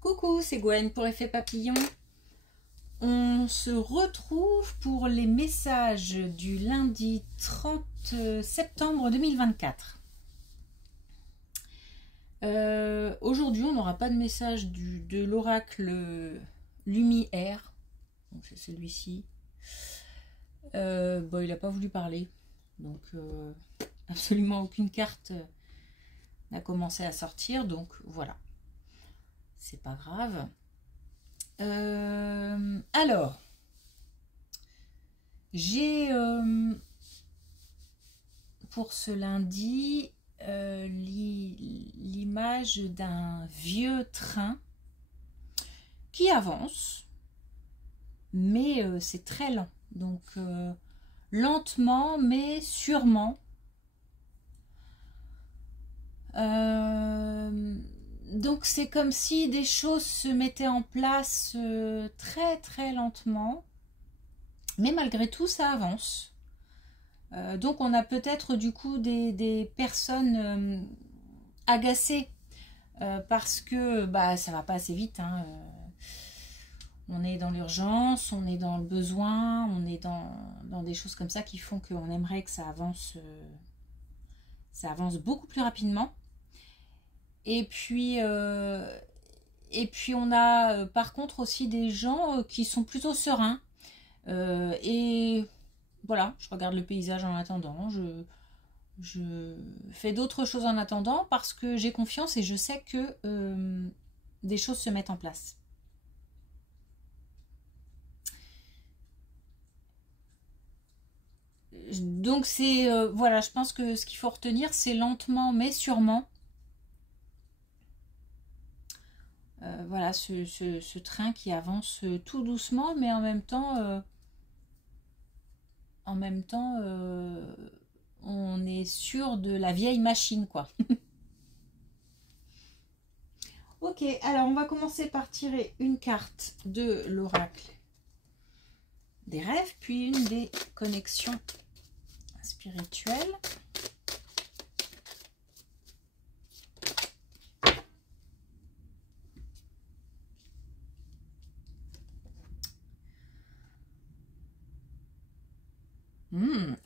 Coucou, c'est Gwen pour Effet Papillon. On se retrouve pour les messages du lundi 30 septembre 2024. Aujourd'hui, on n'aura pas de message de l'oracle Lumière. Donc c'est celui-ci. Bon, il n'a pas voulu parler. Donc, absolument aucune carte n'a commencé à sortir. Donc, voilà. C'est pas grave. Alors, j'ai pour ce lundi l'image d'un vieux train qui avance, mais c'est très lent. Donc, lentement, mais sûrement. Donc c'est comme si des choses se mettaient en place très très lentement, mais malgré tout ça avance. Donc on a peut-être du coup des personnes agacées parce que ça va pas assez vite, hein. On est dans l'urgence, on est dans le besoin, on est dans des choses comme ça qui font qu'on aimerait que ça avance beaucoup plus rapidement. Et puis on a par contre aussi des gens qui sont plutôt sereins. Et voilà, je regarde le paysage en attendant. Je fais d'autres choses en attendant parce que j'ai confiance et je sais que des choses se mettent en place. Donc c'est voilà, je pense que ce qu'il faut retenir, c'est lentement mais sûrement. Voilà, ce train qui avance tout doucement, mais en même temps, on est sûr de la vieille machine, quoi. Ok, alors on va commencer par tirer une carte de l'oracle des rêves, puis une des connexions spirituelles.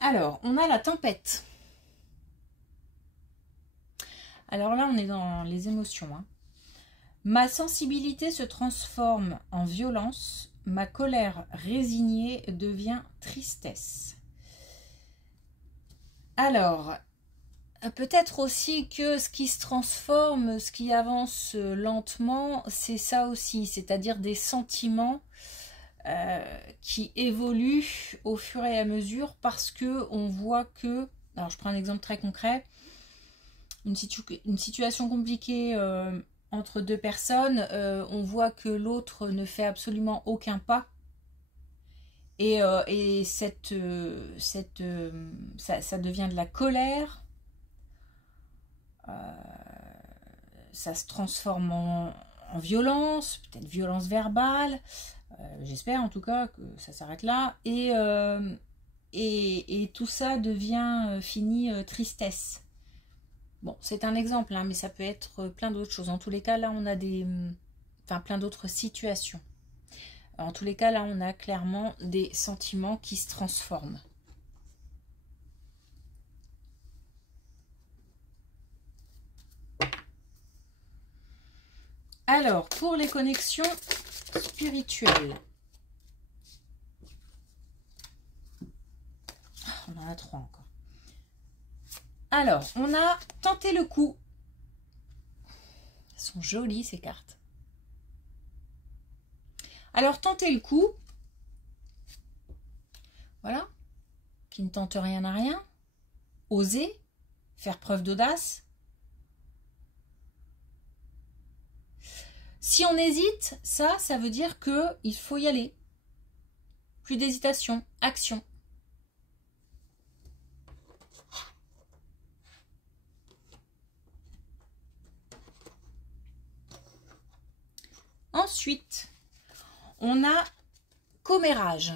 Alors, on a la tempête. Alors là, on est dans les émotions, hein. Ma sensibilité se transforme en violence. Ma colère résignée devient tristesse. Alors, peut-être aussi que ce qui se transforme, ce qui avance lentement, c'est ça aussi, c'est-à-dire des sentiments qui évoluent au fur et à mesure parce que on voit que, alors je prends un exemple très concret, une situation compliquée entre deux personnes, on voit que l'autre ne fait absolument aucun pas et ça devient de la colère, ça se transforme en violence, peut-être violence verbale. J'espère en tout cas que ça s'arrête là. Et tout ça devient fini tristesse. Bon, c'est un exemple, hein, mais ça peut être plein d'autres choses. En tous les cas, là, on a plein d'autres situations. En tous les cas, là, on a clairement des sentiments qui se transforment. Alors, pour les connexions spirituelle. On en a 3 encore. Alors, on a tenté le coup. Elles sont jolies ces cartes. Alors, tenter le coup. Voilà. Qui ne tente rien à rien. Oser. Faire preuve d'audace. Si on hésite, ça veut dire qu'il faut y aller. Plus d'hésitation, action. Ensuite, on a commérage.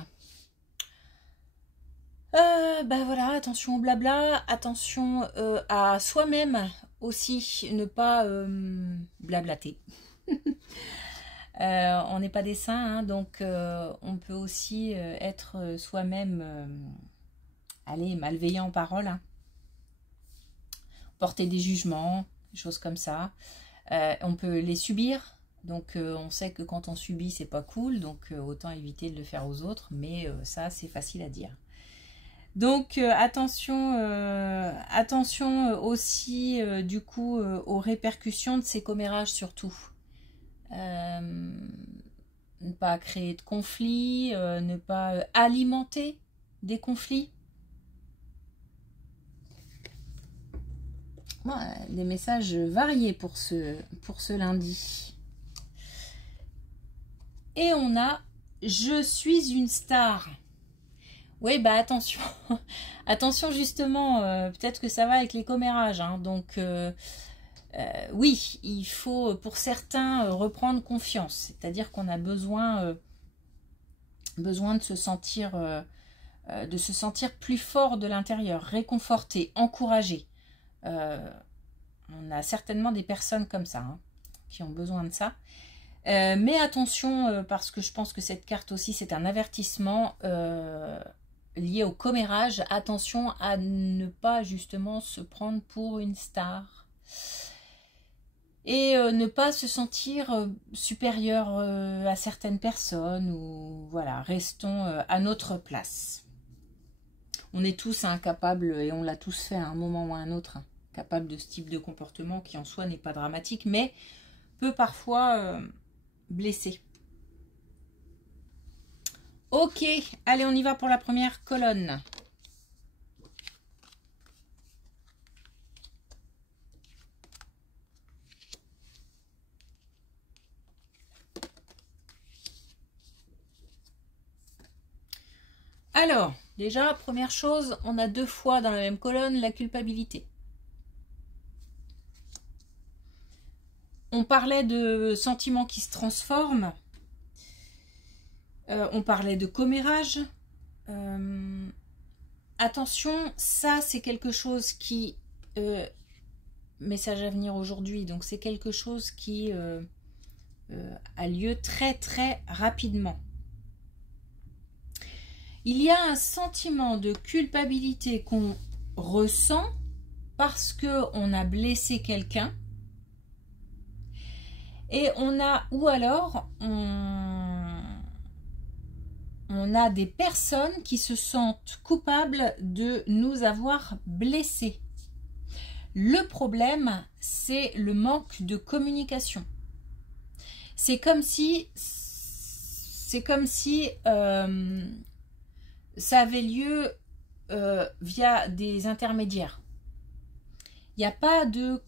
Voilà, attention au blabla, attention à soi-même aussi, ne pas blablater. On n'est pas des saints, hein, donc on peut aussi être soi-même, allez, malveillant en parole, hein, porter des jugements, des choses comme ça. On peut les subir, donc on sait que quand on subit, c'est pas cool, donc autant éviter de le faire aux autres, mais ça, c'est facile à dire. Donc attention, attention aussi du coup aux répercussions de ces commérages surtout. Ne pas créer de conflits, ne pas alimenter des conflits. Bon, des messages variés pour ce lundi. Et on a « Je suis une star ». Oui, bah attention. Attention justement, peut-être que ça va avec les commérages. Hein, donc oui, il faut pour certains reprendre confiance. C'est-à-dire qu'on a besoin de se sentir plus fort de l'intérieur, réconforté, encouragé. On a certainement des personnes comme ça, hein, qui ont besoin de ça. Mais attention, parce que je pense que cette carte aussi, c'est un avertissement lié au commérage. Attention à ne pas justement se prendre pour une star. Et ne pas se sentir supérieur à certaines personnes. Ou voilà, restons à notre place. On est tous incapables, et on l'a tous fait à un moment ou à un autre, capables de ce type de comportement qui en soi n'est pas dramatique, mais peut parfois blesser. Ok, allez, on y va pour la première colonne. Alors, déjà, première chose, on a 2 fois dans la même colonne la culpabilité. On parlait de sentiments qui se transforment. On parlait de commérage. Attention, ça c'est quelque chose qui... message à venir aujourd'hui. Donc c'est quelque chose qui a lieu très très rapidement. Il y a un sentiment de culpabilité qu'on ressent parce qu'on a blessé quelqu'un. Et on a, ou alors, on a des personnes qui se sentent coupables de nous avoir blessés. Le problème, c'est le manque de communication. C'est comme si ça avait lieu via des intermédiaires. Il n'y a pas de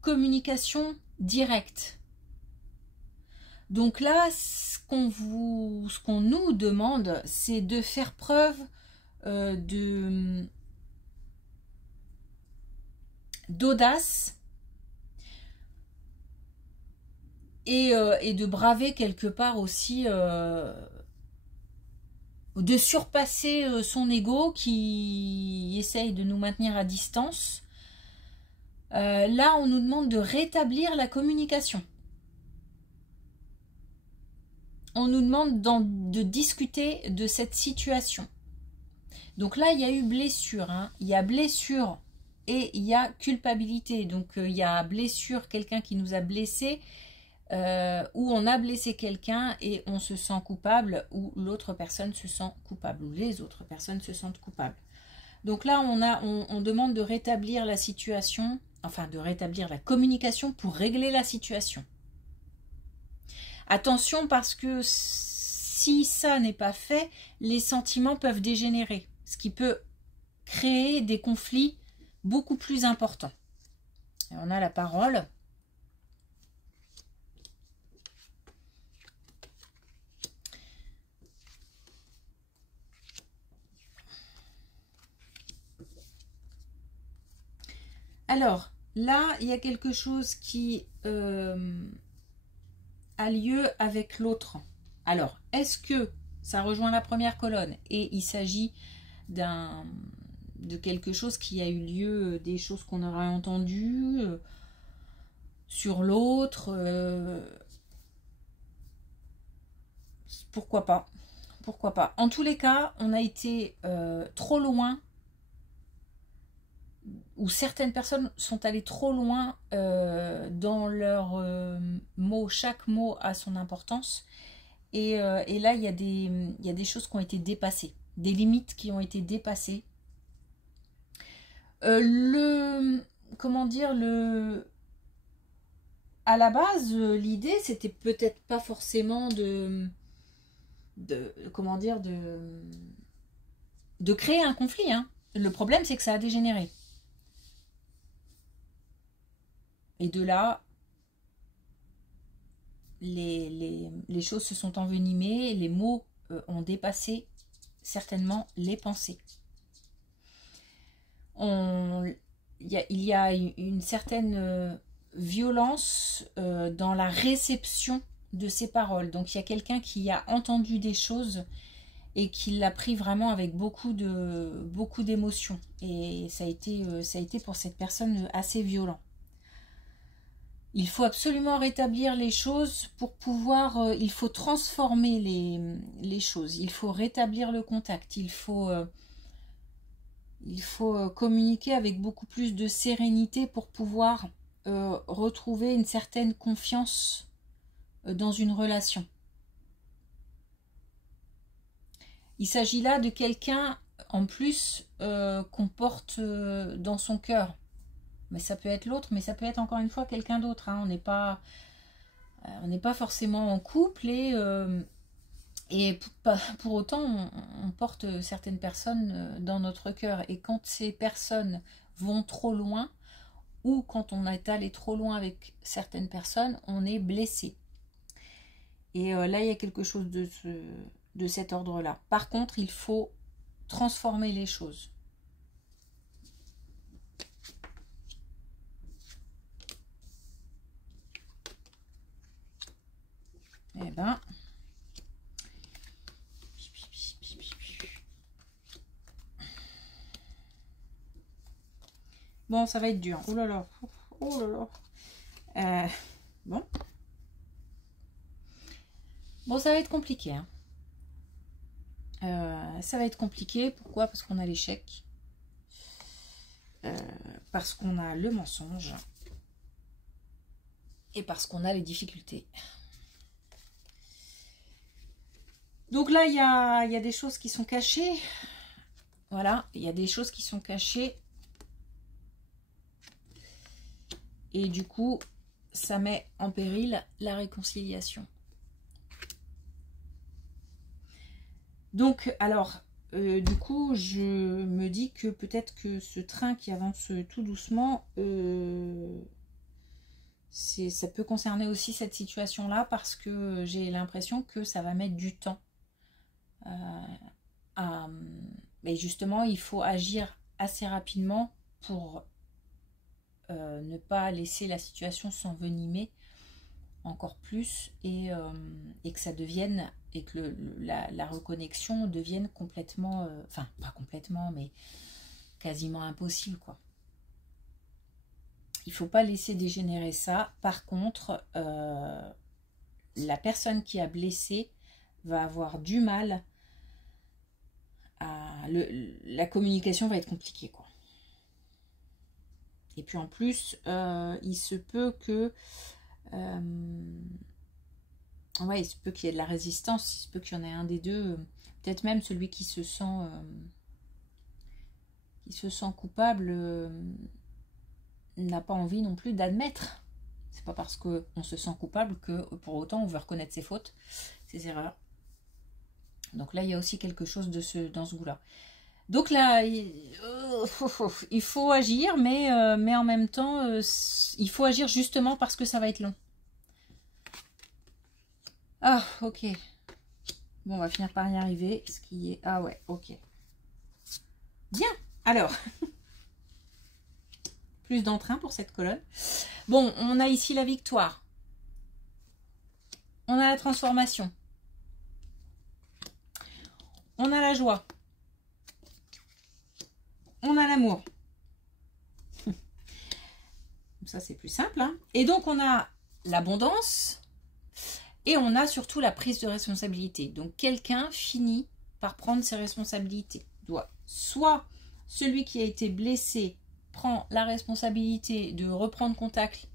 communication directe. Donc là, ce qu'on nous demande, c'est de faire preuve d'audace et de braver quelque part aussi, de surpasser son ego qui essaye de nous maintenir à distance. Là, on nous demande de rétablir la communication. On nous demande de discuter de cette situation. Donc là, il y a eu blessure. Hein. Il y a blessure et il y a culpabilité. Donc il y a blessure, quelqu'un qui nous a blessés, ou on a blessé quelqu'un et on se sent coupable, ou l'autre personne se sent coupable, ou les autres personnes se sentent coupables. Donc là, on demande de rétablir la situation, enfin de rétablir la communication pour régler la situation. Attention parce que si ça n'est pas fait, les sentiments peuvent dégénérer, ce qui peut créer des conflits beaucoup plus importants. Et on a la parole. Alors, là, il y a quelque chose qui a lieu avec l'autre. Alors, est-ce que ça rejoint la première colonne et il s'agit de quelque chose qui a eu lieu, des choses qu'on aura entendues sur l'autre, pourquoi pas? Pourquoi pas? En tous les cas, on a été trop loin, ou certaines personnes sont allées trop loin dans leurs mots. Chaque mot a son importance. Et là, il y a des choses qui ont été dépassées, des limites qui ont été dépassées. Comment dire, à la base, l'idée, c'était peut-être pas forcément comment dire, de créer un conflit, hein. Le problème, c'est que ça a dégénéré. Et de là, les choses se sont envenimées, les mots ont dépassé certainement les pensées. Il y a une certaine violence dans la réception de ces paroles. Donc il y a quelqu'un qui a entendu des choses et qui l'a pris vraiment avec beaucoup d'émotions. Et ça a été pour cette personne assez violent. Il faut absolument rétablir les choses pour pouvoir... il faut transformer les choses. Il faut rétablir le contact. Il faut communiquer avec beaucoup plus de sérénité pour pouvoir retrouver une certaine confiance dans une relation. Il s'agit là de quelqu'un, en plus, qu'on porte dans son cœur. Mais ça peut être l'autre, mais ça peut être encore une fois quelqu'un d'autre. Hein. On n'est pas forcément en couple et pour autant, on porte certaines personnes dans notre cœur. Et quand ces personnes vont trop loin, ou quand on est allé trop loin avec certaines personnes, on est blessé. Et là, il y a quelque chose de cet ordre-là. Par contre, il faut transformer les choses. Eh ben... Bon, ça va être dur. Oh là là. Oh là là. Bon. Bon, ça va être compliqué. Hein. Ça va être compliqué. Pourquoi? Parce qu'on a l'échec. Parce qu'on a le mensonge. Et parce qu'on a les difficultés. Donc là, il y a des choses qui sont cachées. Voilà, il y a des choses qui sont cachées. Et du coup, ça met en péril la réconciliation. Donc, alors, du coup, je me dis que peut-être que ce train qui avance tout doucement, ça peut concerner aussi cette situation-là parce que j'ai l'impression que ça va mettre du temps. Mais justement, il faut agir assez rapidement pour ne pas laisser la situation s'envenimer encore plus et que ça devienne, et que la reconnexion devienne complètement, enfin pas complètement, mais quasiment impossible, quoi. Il ne faut pas laisser dégénérer ça. Par contre, la personne qui a blessé va avoir du mal à... la communication va être compliquée, quoi. Et puis en plus, il se peut que... ouais, il se peut qu'il y ait de la résistance, il se peut qu'il y en ait un des deux, peut-être même celui qui se sent coupable n'a pas envie non plus d'admettre. C'est pas parce qu'on se sent coupable que pour autant on veut reconnaître ses fautes, ses erreurs. Donc là, il y a aussi quelque chose dans ce goût-là. Donc là, il faut agir, mais en même temps, il faut agir justement parce que ça va être long. Ah, ok. Bon, on va finir par y arriver. Ce qui est... Ah ouais, ok. Bien, alors. Plus d'entrain pour cette colonne. Bon, on a ici la victoire. On a la transformation. On a la joie. On a l'amour. Ça, c'est plus simple. Hein. Et donc, on a l'abondance, Et on a surtout la prise de responsabilité. Donc quelqu'un finit par prendre ses responsabilités. Soit celui qui a été blessé prend la responsabilité de reprendre contact,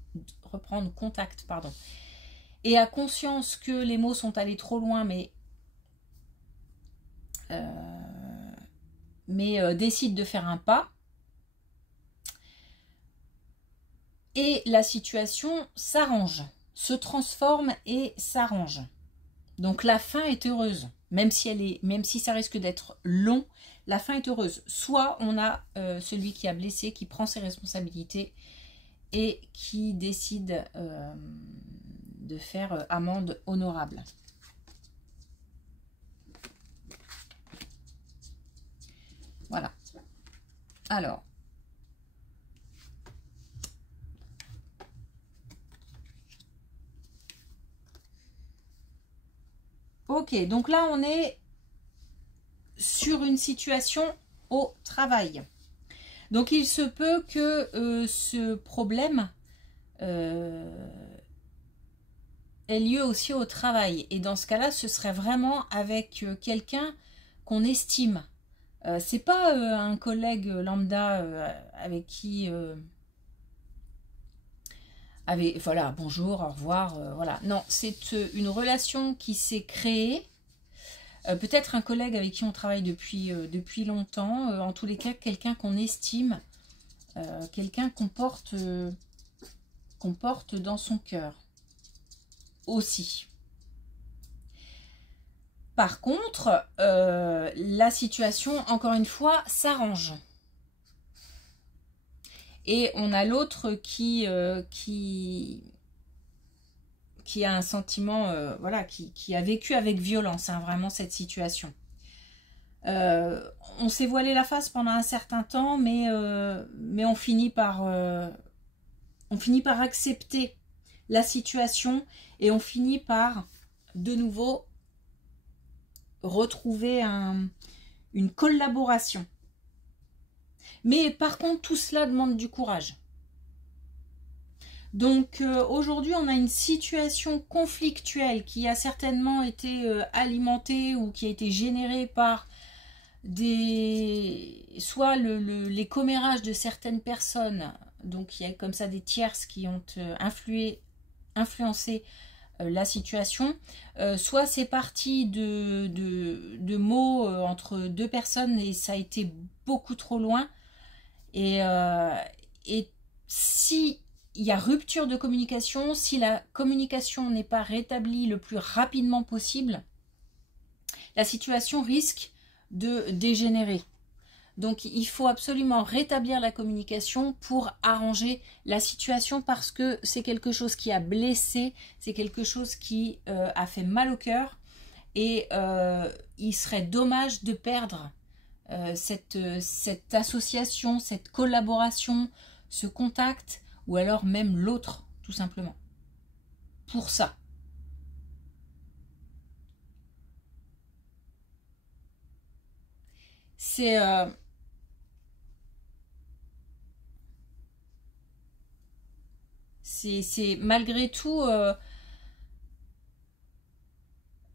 et a conscience que les mots sont allés trop loin, mais décide de faire un pas. Et la situation s'arrange, se transforme et s'arrange. Donc la fin est heureuse, même si ça risque d'être long, la fin est heureuse. Soit on a celui qui a blessé, qui prend ses responsabilités et qui décide de faire amende honorable. Voilà. Alors. Ok, donc là on est sur une situation au travail. Donc il se peut que ce problème ait lieu aussi au travail. Et dans ce cas-là, ce serait vraiment avec quelqu'un qu'on estime. C'est pas un collègue lambda avec qui... voilà, bonjour, au revoir, voilà. Non, c'est une relation qui s'est créée. Peut-être un collègue avec qui on travaille depuis longtemps. En tous les cas, quelqu'un qu'on estime, quelqu'un qu'on porte dans son cœur aussi. Par contre, la situation, encore une fois, s'arrange. Et on a l'autre qui a un sentiment, voilà, qui a vécu avec violence, hein, vraiment, cette situation. On s'est voilé la face pendant un certain temps, mais on finit par accepter la situation et on finit par, de nouveau, retrouver une collaboration. Mais par contre, tout cela demande du courage. Donc aujourd'hui, on a une situation conflictuelle qui a certainement été alimentée ou qui a été générée par soit les commérages de certaines personnes. Donc il y a comme ça des tierces qui ont influencé la situation. Soit c'est parti de mots entre deux personnes et ça a été beaucoup trop loin. Et si il y a rupture de communication, si la communication n'est pas rétablie le plus rapidement possible, la situation risque de dégénérer. Donc il faut absolument rétablir la communication pour arranger la situation parce que c'est quelque chose qui a blessé, c'est quelque chose qui a fait mal au cœur et il serait dommage de perdre cette association, cette collaboration, ce contact, ou alors même l'autre, tout simplement. Pour ça. C'est malgré tout,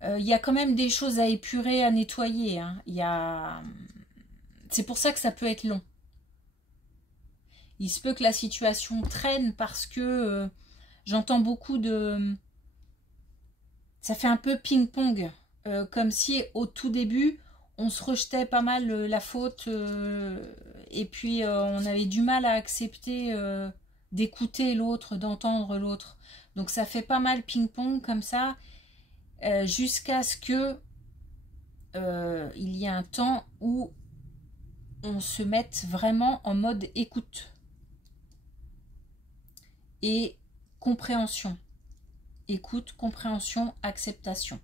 il y a quand même des choses à épurer, à nettoyer. Hein. C'est pour ça que ça peut être long. Il se peut que la situation traîne parce que j'entends beaucoup de... Ça fait un peu ping-pong. Comme si au tout début, on se rejetait pas mal la faute. Et puis on avait du mal à accepter d'écouter l'autre, d'entendre l'autre. Donc ça fait pas mal ping-pong comme ça. Jusqu'à ce que il y ait un temps où on se mette vraiment en mode écoute et compréhension. Écoute, compréhension, acceptation.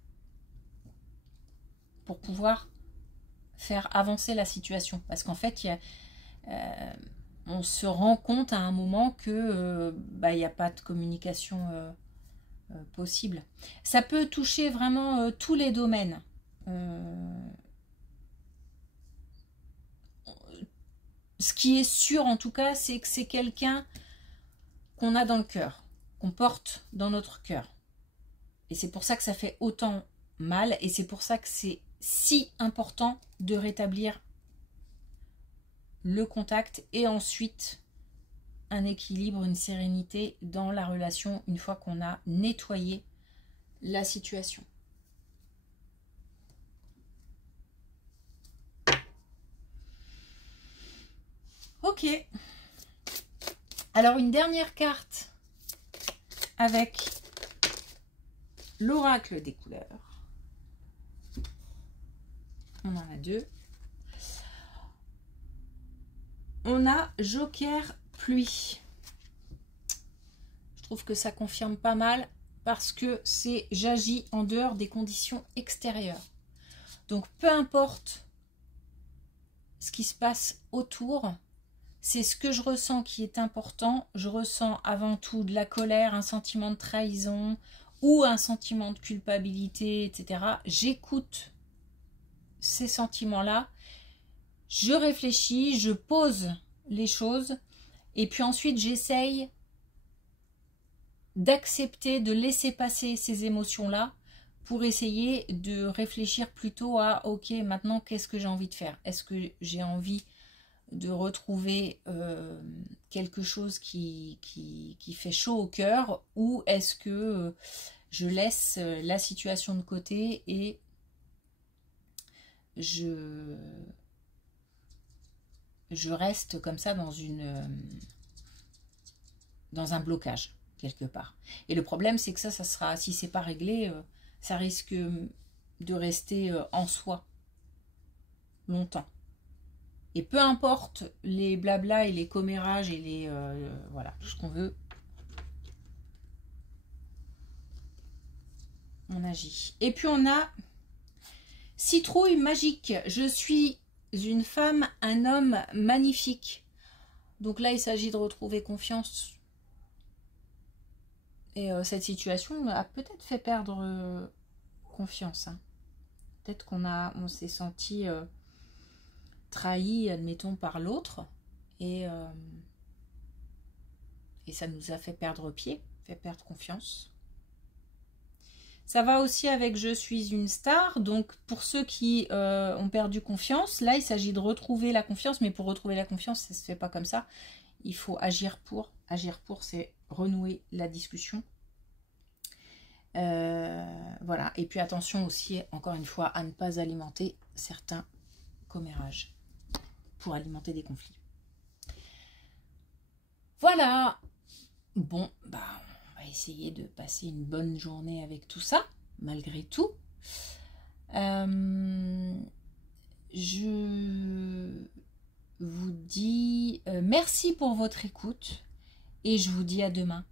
Pour pouvoir faire avancer la situation. Parce qu'en fait, on se rend compte à un moment que il n'y a pas de communication possible. Ça peut toucher vraiment tous les domaines. Ce qui est sûr en tout cas, c'est que c'est quelqu'un qu'on a dans le cœur, qu'on porte dans notre cœur. Et c'est pour ça que ça fait autant mal. Et c'est pour ça que c'est si important de rétablir le contact et ensuite un équilibre, une sérénité dans la relation une fois qu'on a nettoyé la situation. Ok. Alors une dernière carte avec l'oracle des couleurs. On en a deux. On a Joker pluie. Je trouve que ça confirme pas mal parce que c'est j'agis en dehors des conditions extérieures. Donc peu importe ce qui se passe autour, c'est ce que je ressens qui est important. Je ressens avant tout de la colère, un sentiment de trahison ou un sentiment de culpabilité, etc. J'écoute ces sentiments-là. Je réfléchis, je pose les choses et puis ensuite j'essaye d'accepter, de laisser passer ces émotions-là pour essayer de réfléchir plutôt à ok, maintenant qu'est-ce que j'ai envie de faire? Est-ce que j'ai envie de retrouver quelque chose qui fait chaud au cœur ou est-ce que je laisse la situation de côté et je reste comme ça dans un blocage quelque part. Et le problème, c'est que ça sera, si c'est pas réglé, ça risque de rester en soi longtemps. Et peu importe les blabla et les commérages et les voilà, tout ce qu'on veut, on agit. Et puis on a citrouille magique. Je suis une femme, un homme magnifique. Donc là, il s'agit de retrouver confiance. Et cette situation a peut-être fait perdre confiance. Hein. Peut-être on s'est senti trahi, admettons, par l'autre. Et ça nous a fait perdre pied, fait perdre confiance. Ça va aussi avec je suis une star. Donc pour ceux qui ont perdu confiance, là il s'agit de retrouver la confiance. Mais pour retrouver la confiance, ça ne se fait pas comme ça. Il faut agir pour. Agir pour, c'est renouer la discussion. Voilà. Et puis attention aussi, encore une fois, à ne pas alimenter certains commérages pour alimenter des conflits. Voilà. Bon, bah, on va essayer de passer une bonne journée avec tout ça, malgré tout. Je vous dis merci pour votre écoute et je vous dis à demain.